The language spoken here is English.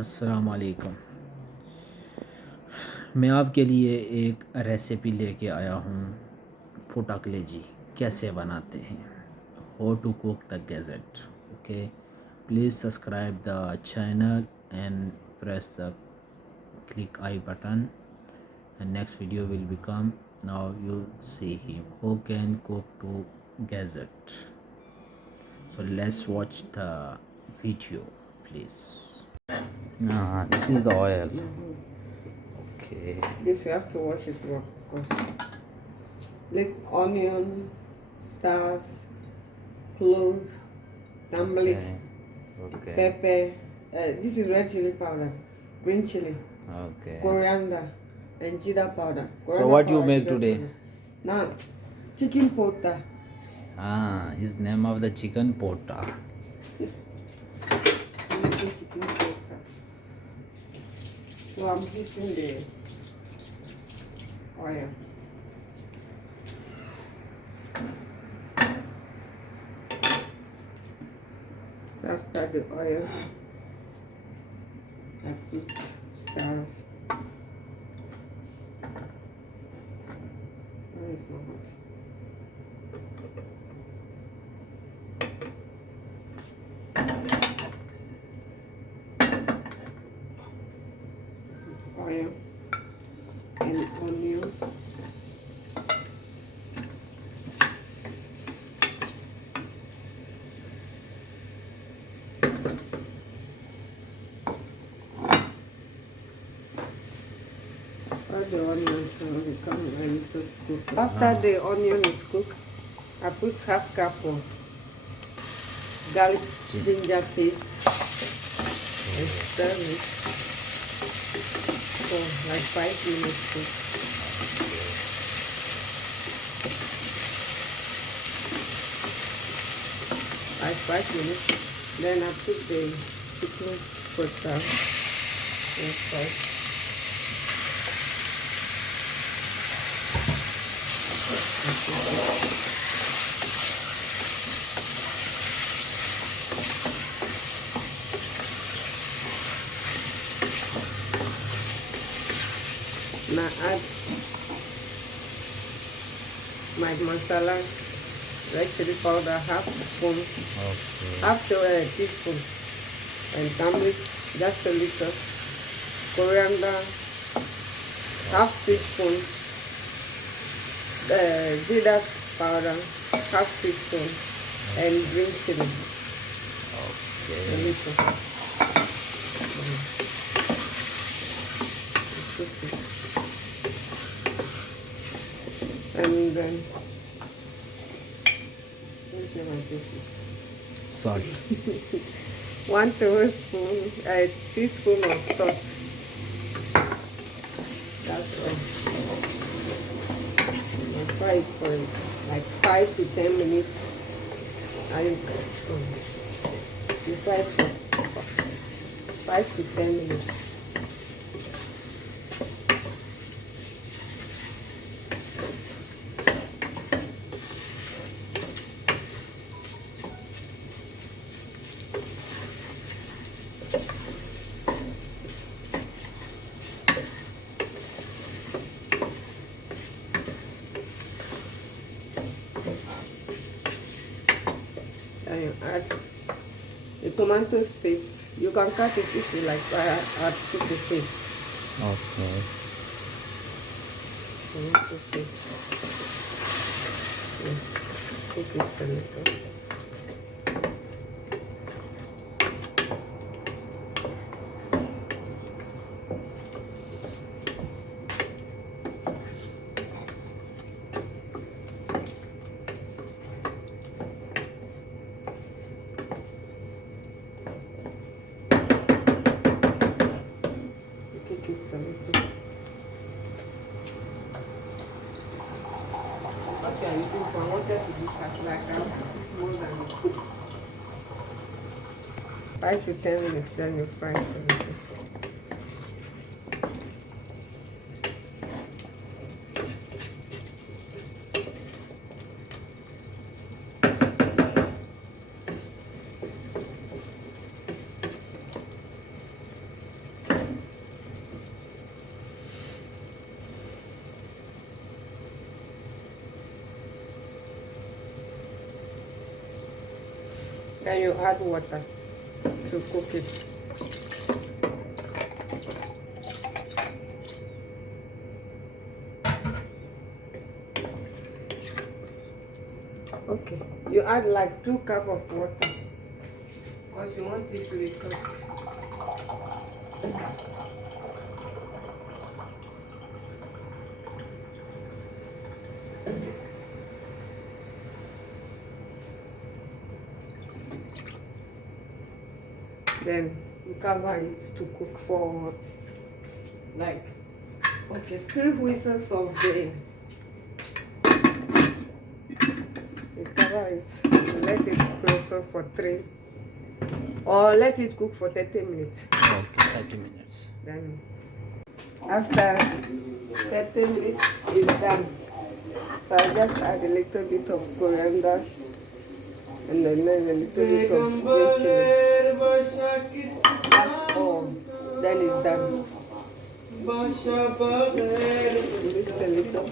अस्सलाम वालेकुम। मैं आपके लिए एक रेसिपी लेके आया हूँ। फूटा कलेजी कैसे बनाते हैं। How to cook the gadget. Okay, please subscribe the channel and press the click I button and next video will become. Now you see him who can cook to gazette. So let's watch the video please. This is the oil. Okay. This you have to wash it raw. Like onion, stars, cloves, turmeric, Okay. pepper. This is red chili powder, green chili, Okay. coriander, and ginger powder. So what you make today? Now, chicken pota. Is name of the chicken pota. Chicken pota. So I'm heating the oil. So after the oil, I put stars. Where is my hot? Oil and onion. All the onions will become ready to cook. After the onion is cooked, I put half cup of garlic ginger paste and stir it for like 5 minutes. Like 5 minutes. Then I put the chicken pota inside. Now add my masala, red chili powder, half spoon, half teaspoon, and turmeric, just a little, coriander, half teaspoon, gizzard powder, half teaspoon, and green chili, a little. And then, Sorry. 1 tablespoon, a teaspoon of salt. That's all. And fry it for like 5 to 10 minutes. You fry it for 5 to 10 minutes. And you add the tomato paste. You can cut it if you like, but I put the paste. Okay. Tomato paste. Cook it a little. Cook it a little. What you are using for? I wanted to be fast, like I put more than 5 to 10 minutes, then you fry it a little. Then you add water to cook it. Okay, you add like 2 cups of water because you want it to be cooked. Then you cover it to cook for like 3 whistles of the. You cover it, you let it close for 3, or let it cook for 30 minutes. Okay, 30 minutes. Then after 30 minutes it's done. So I just add a little bit of coriander and then a little bit of green chili. That's all. Then it's done. This a little.